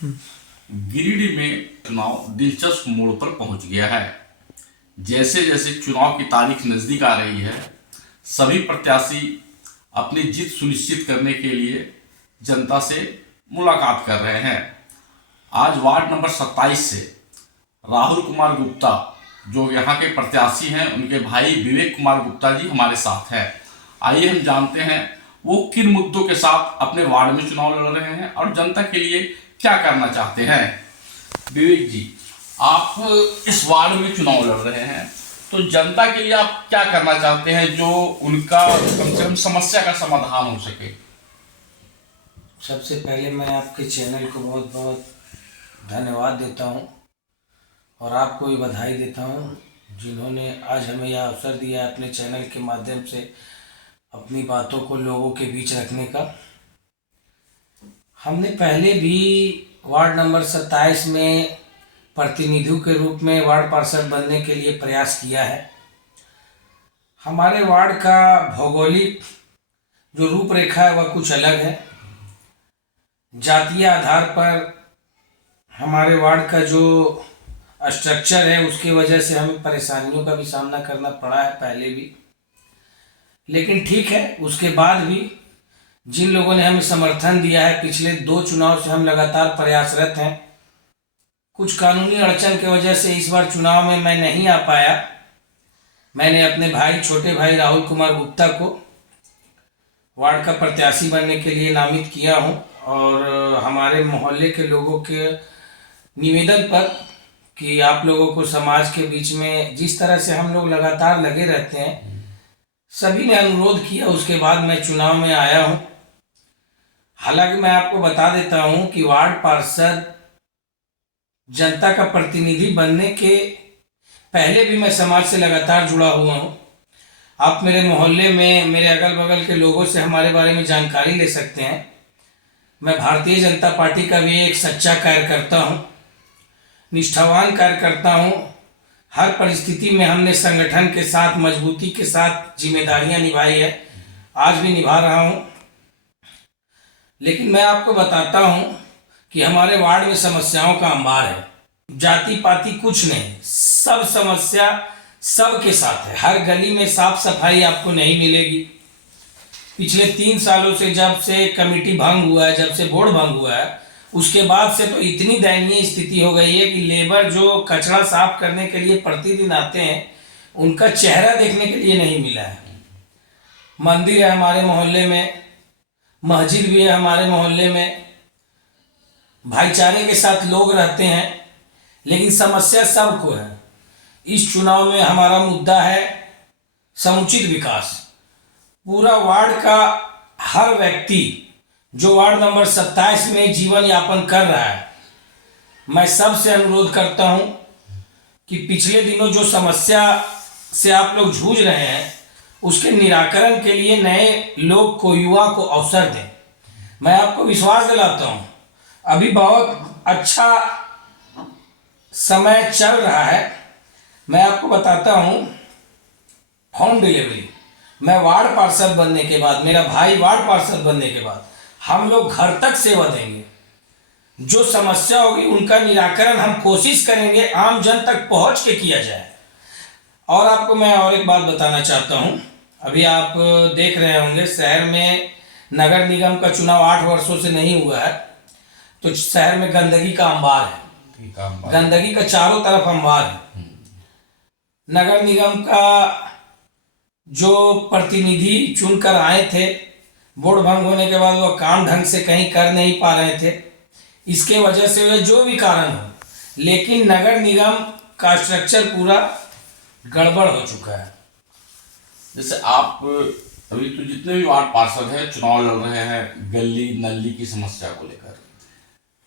गिरिडीह में चुनाव दिलचस्प मोड़ पर पहुंच गया है। जैसे जैसे चुनाव की तारीख नजदीक आ रही है, सभी प्रत्याशी अपनी जीत सुनिश्चित करने के लिए जनता से मुलाकात कर रहे हैं। आज वार्ड नंबर 27 से राहुल कुमार गुप्ता, जो यहाँ के प्रत्याशी हैं, उनके भाई विवेक कुमार गुप्ता जी हमारे साथ हैं। आइए हम जानते हैं वो किन मुद्दों के साथ अपने वार्ड में चुनाव लड़ रहे हैं और जनता के लिए क्या करना चाहते हैं। विवेक जी, आप इस वार्ड में चुनाव लड़ रहे हैं, तो जनता के लिए आप क्या करना चाहते हैं जो उनका कम से कम समस्या का समाधान हो सके। सबसे पहले मैं आपके चैनल को बहुत बहुत धन्यवाद देता हूं और आपको भी बधाई देता हूं, जिन्होंने आज हमें यह अवसर दिया है अपने चैनल के माध्यम से अपनी बातों को लोगों के बीच रखने का। हमने पहले भी वार्ड नंबर 27 में प्रतिनिधियों के रूप में वार्ड पार्षद बनने के लिए प्रयास किया है। हमारे वार्ड का भौगोलिक जो रूपरेखा है वह कुछ अलग है। जातीय आधार पर हमारे वार्ड का जो स्ट्रक्चर है उसकी वजह से हमें परेशानियों का भी सामना करना पड़ा है पहले भी, लेकिन ठीक है। उसके बाद भी जिन लोगों ने हमें समर्थन दिया है, पिछले 2 चुनाव से हम लगातार प्रयासरत हैं। कुछ कानूनी अड़चन की वजह से इस बार चुनाव में मैं नहीं आ पाया। मैंने अपने भाई, छोटे भाई राहुल कुमार गुप्ता को वार्ड का प्रत्याशी बनने के लिए नामित किया हूं और हमारे मोहल्ले के लोगों के निवेदन पर कि आप लोगों को समाज के बीच में जिस तरह से हम लोग लगातार लगे रहते हैं, सभी ने अनुरोध किया। उसके बाद मैं चुनाव में आया हूं। हालांकि मैं आपको बता देता हूं कि वार्ड पार्षद जनता का प्रतिनिधि बनने के पहले भी मैं समाज से लगातार जुड़ा हुआ हूं। आप मेरे मोहल्ले में, मेरे अगल बगल के लोगों से हमारे बारे में जानकारी ले सकते हैं। मैं भारतीय जनता पार्टी का भी एक सच्चा कार्यकर्ता हूं, निष्ठावान कार्यकर्ता हूं। हर परिस्थिति में हमने संगठन के साथ, मजबूती के साथ जिम्मेदारियां निभाई है, आज भी निभा रहा हूं। लेकिन मैं आपको बताता हूं कि हमारे वार्ड में समस्याओं का अंबार है। जाति पाति कुछ नहीं, सब समस्या सबके साथ है। हर गली में साफ सफाई आपको नहीं मिलेगी। पिछले 3 सालों से, जब से कमेटी भंग हुआ है, जब से बोर्ड भंग हुआ है, उसके बाद से तो इतनी दयनीय स्थिति हो गई है कि लेबर जो कचरा साफ करने के लिए प्रतिदिन आते हैं, उनका चेहरा देखने के लिए नहीं मिला है। मंदिर है हमारे मोहल्ले में, मस्जिद भी है हमारे मोहल्ले में, भाईचारे के साथ लोग रहते हैं, लेकिन समस्या सबको है। इस चुनाव में हमारा मुद्दा है समुचित विकास। पूरा वार्ड का हर व्यक्ति जो वार्ड नंबर 27 में जीवन यापन कर रहा है, मैं सबसे अनुरोध करता हूं कि पिछले दिनों जो समस्या से आप लोग जूझ रहे हैं, उसके निराकरण के लिए नए लोग को, युवा को अवसर दें। मैं आपको विश्वास दिलाता हूं, अभी बहुत अच्छा समय चल रहा है। मैं आपको बताता हूं, होम डिलीवरी, मैं वार्ड पार्षद बनने के बाद, मेरा भाई वार्ड पार्षद बनने के बाद, हम लोग घर तक सेवा देंगे। जो समस्या होगी उनका निराकरण हम कोशिश करेंगे आम जन तक पहुंच के किया जाए। और आपको मैं और एक बात बताना चाहता हूं, अभी आप देख रहे होंगे शहर में नगर निगम का चुनाव 8 वर्षों से नहीं हुआ है, तो शहर में गंदगी का अंबार है। गंदगी का चारों तरफ अंबार है। नगर निगम का जो प्रतिनिधि चुनकर आए थे, बोर्ड भंग होने के बाद वह काम ढंग से कहीं कर नहीं पा रहे थे। इसके वजह से वह जो भी कारण हो, लेकिन नगर निगम का स्ट्रक्चर पूरा गड़बड़ हो चुका है। जैसे आप अभी तो जितने भी वार्ड पार्षद हैं चुनाव लड़ रहे हैं गली नल्ली की समस्या को लेकर,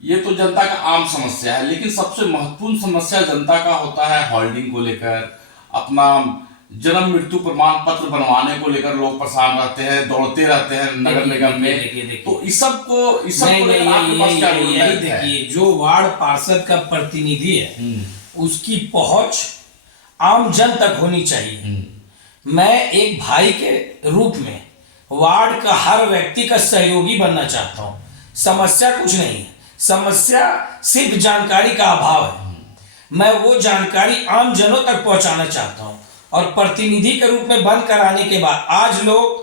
ये तो जनता का आम समस्या है, लेकिन सबसे महत्वपूर्ण समस्या जनता का होता है होल्डिंग को लेकर। अपना जन्म मृत्यु प्रमाण पत्र बनवाने को लेकर लोग परेशान रहते हैं, दौड़ते रहते हैं नगर निगम में। तो इस सब को यही देखिए, जो वार्ड पार्षद का प्रतिनिधि है उसकी पहुंच आम जन तक होनी चाहिए। मैं एक भाई के रूप में वार्ड का हर व्यक्ति का सहयोगी बनना चाहता हूं। समस्या कुछ नहीं है, समस्या सिर्फ जानकारी का अभाव है। मैं वो जानकारी आम जनों तक पहुंचाना चाहता हूं और प्रतिनिधि के रूप में बंद कराने के बाद आज लोग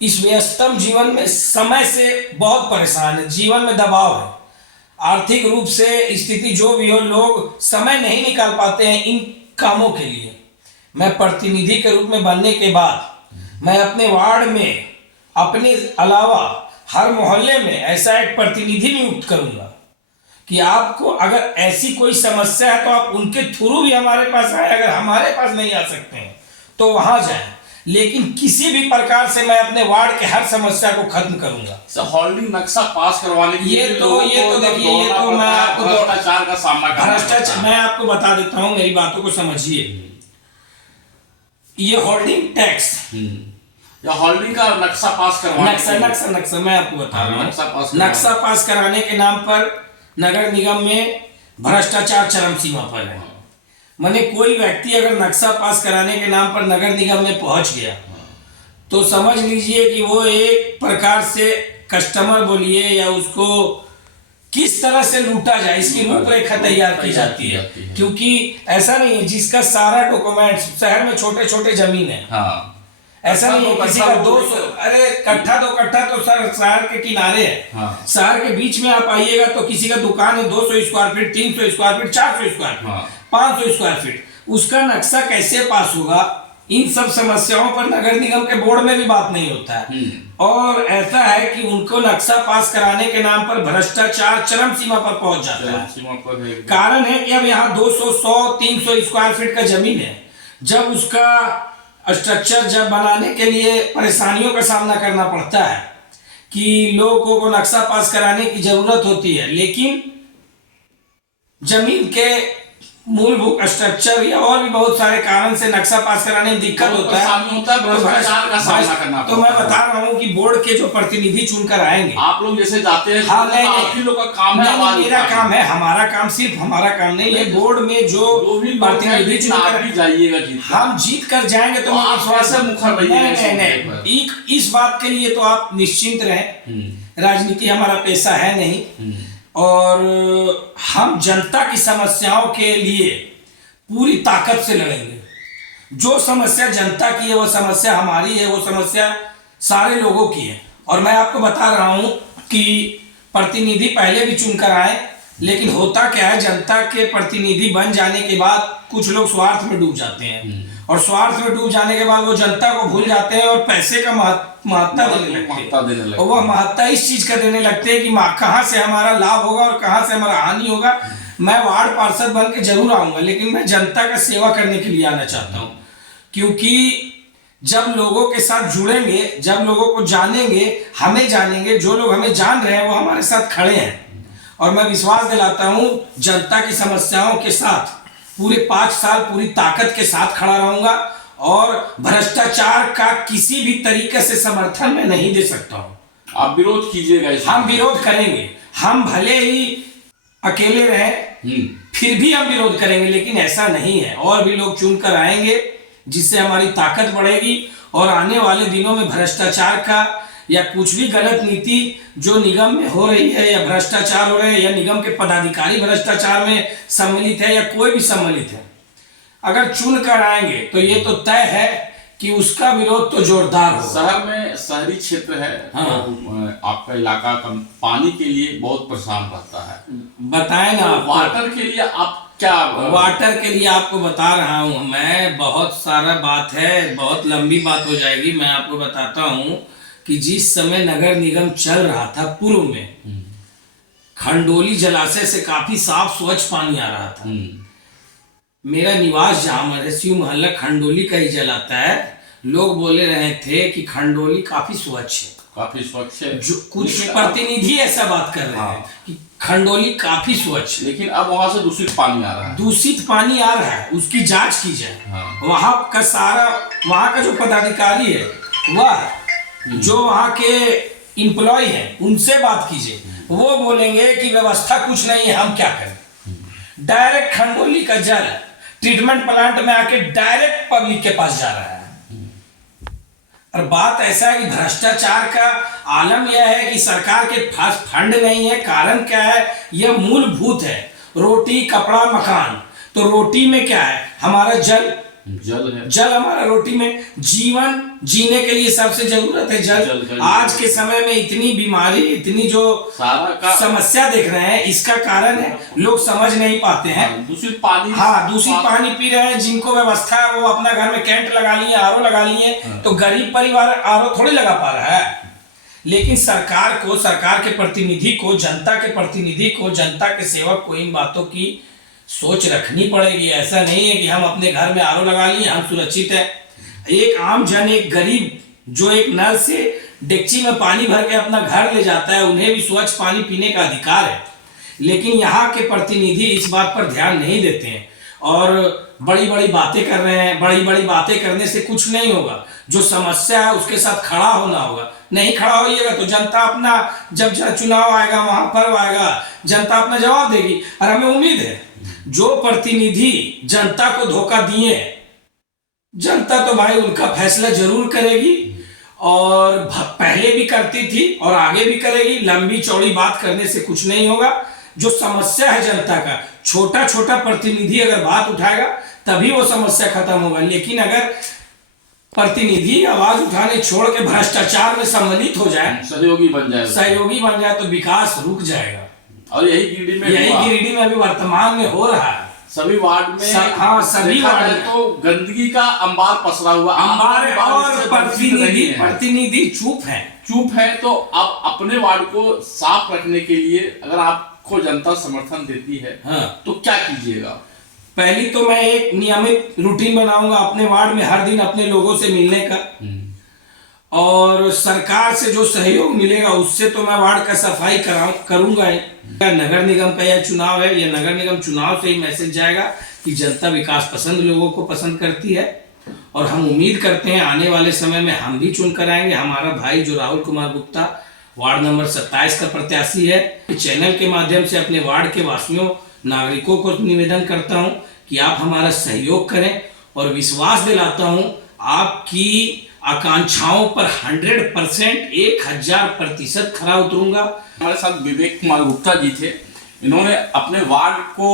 इस व्यस्तम जीवन में समय से बहुत परेशान है, जीवन में दबाव है, आर्थिक रूप से स्थिति जो भी हो, लोग समय नहीं निकाल पाते हैं इन कामों के लिए। मैं प्रतिनिधि के रूप में बनने के बाद मैं अपने वार्ड में अपने अलावा हर मोहल्ले में ऐसा एक प्रतिनिधि नियुक्त करूंगा कि आपको अगर ऐसी कोई समस्या है तो आप उनके थ्रू भी हमारे पास आए, अगर हमारे पास नहीं आ सकते हैं तो वहां जाएं, लेकिन किसी भी प्रकार से मैं अपने वार्ड के हर समस्या को खत्म करूंगा। सर, होल्डिंग नक्शा पास करवाने के लिए देखिए, ये तो मैं आपको भ्रष्टाचार का सामना करना पड़ता है। मैं आपको बता देता हूं, मेरी बातों को समझिए। ये होल्डिंग टैक्स या होल्डिंग का नक्शा पास करवाने नक्शा मैं आपको बता रहा हूँ। नक्शा पास कराने के नाम पर नगर निगम में भ्रष्टाचार चरम सीमा पर है। माने कोई व्यक्ति अगर नक्शा पास कराने के नाम पर नगर निगम में पहुंच गया तो समझ लीजिए कि वो एक प्रकार से कस्टमर बोलिए या उसको किस तरह से लूटा जाए इसकी रूपरेखा तैयार की जाती है। क्योंकि ऐसा नहीं है जिसका सारा डॉक्यूमेंट, शहर में छोटे छोटे जमीन है, ऐसा नहीं है किसी का 200, अरे कट्ठा 2 कट्ठा तो सर शहर के किनारे है। शहर के बीच में आप आइएगा तो किसी का दुकान है 200 square feet, 300 square feet, 400 square feet, 500 square feet, उसका नक्शा कैसे पास होगा? इन सब समस्याओं पर नगर निगम के बोर्ड में भी बात नहीं होता है। और ऐसा है कि उनको नक्शा पास कराने के नाम पर भ्रष्टाचार चरम सीमा पर पहुंच जाता है। कारण है कि अब यहाँ 200, 100, 300 स्क्वायर फीट का जमीन है, जब उसका स्ट्रक्चर जब बनाने के लिए परेशानियों का सामना करना पड़ता है कि लोगों को नक्शा पास कराने की जरूरत होती है, लेकिन जमीन के मूलभूत स्ट्रक्चर या और भी बहुत सारे कारण से नक्शा पास कराने में दिक्कत होता है। तो मैं बता रहा हूँ कि बोर्ड के जो प्रतिनिधि चुनकर आएंगे, आप लोग जैसे जाते हैं, आप ही लोग का काम है, मेरा काम है, हमारा काम सिर्फ हमारा काम नहीं है। बोर्ड में जो प्रतिनिधि चुनकर जाइएगा, हम जीत कर जाएंगे तो इस बात के लिए तो आप निश्चिंत रहें, राजनीति हमारा पेशा है नहीं और हम जनता की समस्याओं के लिए पूरी ताकत से लड़ेंगे। जो समस्या जनता की है वो समस्या हमारी है, वो समस्या सारे लोगों की है। और मैं आपको बता रहा हूं कि प्रतिनिधि पहले भी चुनकर आए, लेकिन होता क्या है, जनता के प्रतिनिधि बन जाने के बाद कुछ लोग स्वार्थ में डूब जाते हैं और स्वार्थ में डूब जाने के बाद वो जनता को भूल जाते हैं और पैसे का महत्ता देने लगते हैं। और वह महत्ता इस चीज का देने लगते हैं कि कहाँ से हमारा लाभ होगा और कहाँ से हमारा हानि होगा। मैं वार्ड पार्षद बन के जरूर आऊंगा, लेकिन मैं जनता का सेवा करने के लिए आना चाहता हूँ, क्योंकि जब लोगों के साथ जुड़ेंगे, जब लोगों को जानेंगे, हमें जानेंगे, जो लोग हमें जान रहे हैं वो हमारे साथ खड़े हैं। और मैं विश्वास दिलाता हूँ जनता की समस्याओं के साथ पूरे 5 साल पूरी ताकत के साथ खड़ा रहूंगा और भ्रष्टाचार का किसी भी तरीके से समर्थन मैं नहीं दे सकता हूं। आप विरोध कीजिएगा? हम विरोध करेंगे, हम भले ही अकेले रहें फिर भी हम विरोध करेंगे, लेकिन ऐसा नहीं है, और भी लोग चुनकर आएंगे जिससे हमारी ताकत बढ़ेगी और आने वाले दिनों में भ्रष्टाचार का या कुछ भी गलत नीति जो निगम में हो रही है या भ्रष्टाचार हो रहे हैं या निगम के पदाधिकारी भ्रष्टाचार में सम्मिलित है या कोई भी सम्मिलित है, अगर चुन कर आएंगे तो ये तो तय है कि उसका विरोध तो जोरदार हो। शहर में शहरी क्षेत्र है, तो आपका इलाका पानी के लिए बहुत परेशान रहता है, बताएं ना। वाटर के लिए आप क्या? वाटर के लिए आपको बता रहा हूँ मैं, बहुत सारा बात है, बहुत लंबी बात हो जाएगी। मैं आपको बताता हूँ कि जिस समय नगर निगम चल रहा था पूर्व में, खंडोली जलाशय से काफी साफ स्वच्छ पानी आ रहा था। मेरा निवास जहां मरसियों मोहल्ला खंडोली का ही जलाता है, लोग बोले रहे थे कि खंडोली काफी स्वच्छ है, काफी स्वच्छ है। जो कुछ प्रतिनिधि ऐसा बात कर रहे हैं कि खंडोली काफी स्वच्छ, लेकिन अब वहां से दूषित पानी आ रहा है। दूषित पानी आ रहा है, उसकी जांच की जाए। वहां का सारा, वहां का जो पदाधिकारी है वह जो वहां के इंप्लॉय हैं उनसे बात कीजिए, वो बोलेंगे कि व्यवस्था कुछ नहीं है, हम क्या करें। डायरेक्ट खंडोली का जल ट्रीटमेंट प्लांट में आके डायरेक्ट पब्लिक के पास जा रहा है। और बात ऐसा है कि भ्रष्टाचार का आलम यह है कि सरकार के पास फंड नहीं है। कारण क्या है? यह मूलभूत है, रोटी कपड़ा मकान। तो रोटी में क्या है? हमारा जल है। जल हमारा रोटी में, जीवन जीने के लिए सबसे जरूरत है जल। आज के समय में इतनी बीमारी, इतनी जो सारा समस्या देख रहे हैं, इसका कारण है लोग समझ नहीं पाते हैं। दूषित पानी, दूषित पानी पी रहे हैं। जिनको व्यवस्था है वो अपना घर में कैंट लगा लिए, आरओ लगा लिए। तो गरीब परिवार आरओ थोड़ी लगा पा रहा है। लेकिन सरकार को, सरकार के प्रतिनिधि को, जनता के प्रतिनिधि को, जनता के सेवक को इन बातों की सोच रखनी पड़ेगी। ऐसा नहीं है कि हम अपने घर में आरओ लगा लिए, हम सुरक्षित है। एक आम जन, एक गरीब जो एक नल से डेगची में पानी भर के अपना घर ले जाता है, उन्हें भी स्वच्छ पानी पीने का अधिकार है। लेकिन यहाँ के प्रतिनिधि इस बात पर ध्यान नहीं देते हैं और बड़ी बड़ी बातें कर रहे हैं। बड़ी बड़ी बातें करने से कुछ नहीं होगा। जो समस्या है उसके साथ खड़ा होना होगा। नहीं खड़ा होइएगा तो जनता अपना, जब चुनाव आएगा, महापर्व आएगा, जनता अपना जवाब देगी। और हमें उम्मीद है जो प्रतिनिधि जनता को धोखा दिए, जनता तो भाई उनका फैसला जरूर करेगी और पहले भी करती थी और आगे भी करेगी। लंबी चौड़ी बात करने से कुछ नहीं होगा। जो समस्या है जनता का, छोटा छोटा प्रतिनिधि अगर बात उठाएगा तभी वो समस्या खत्म होगा। लेकिन अगर प्रतिनिधि आवाज उठाने छोड़ के भ्रष्टाचार में सम्मिलित हो जाए, सहयोगी बन जाए तो विकास रुक जाएगा। और यही गिरिडीह में अभी वर्तमान में हो रहा है। सभी वार्ड में सभी वार्ड में तो गंदगी का अंबार पसरा हुआ, और प्रतिनिधि चुप है। तो आप अपने वार्ड को साफ रखने के लिए अगर आपको जनता समर्थन देती है, तो क्या कीजिएगा? पहली तो मैं एक नियमित रूटीन बनाऊंगा अपने वार्ड में, हर दिन अपने लोगों से मिलने का। और सरकार से जो सहयोग मिलेगा उससे तो मैं वार्ड का सफाई करूंगा ही। नगर निगम का यह चुनाव है, यह नगर निगम चुनाव से ही मैसेज जाएगा कि जनता विकास पसंद लोगों को पसंद करती है। और हम उम्मीद करते हैं आने वाले समय में हम भी चुन कर आएंगे। हमारा भाई जो राहुल कुमार गुप्ता वार्ड नंबर 27 का प्रत्याशी है, चैनल के माध्यम से अपने वार्ड के वासियों, नागरिकों को निवेदन करता हूं कि आप हमारा सहयोग करें और विश्वास दिलाता हूं आपकी आकांक्षाओं पर 100%, 1000% खरा उतरूंगा। हमारे साथ विवेक कुमार गुप्ता जी थे। इन्होंने अपने वार्ड को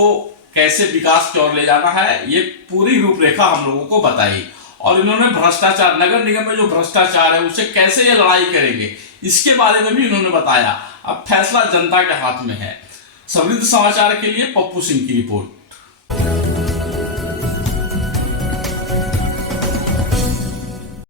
कैसे विकास की ओर ले जाना है ये पूरी रूपरेखा हम लोगों को बताई। और इन्होंने भ्रष्टाचार, नगर निगम में जो भ्रष्टाचार है उससे कैसे ये लड़ाई करेंगे इसके बारे में भी इन्होंने बताया। अब फैसला जनता के हाथ में है। समृद्ध समाचार के लिए पप्पू सिंह की रिपोर्ट।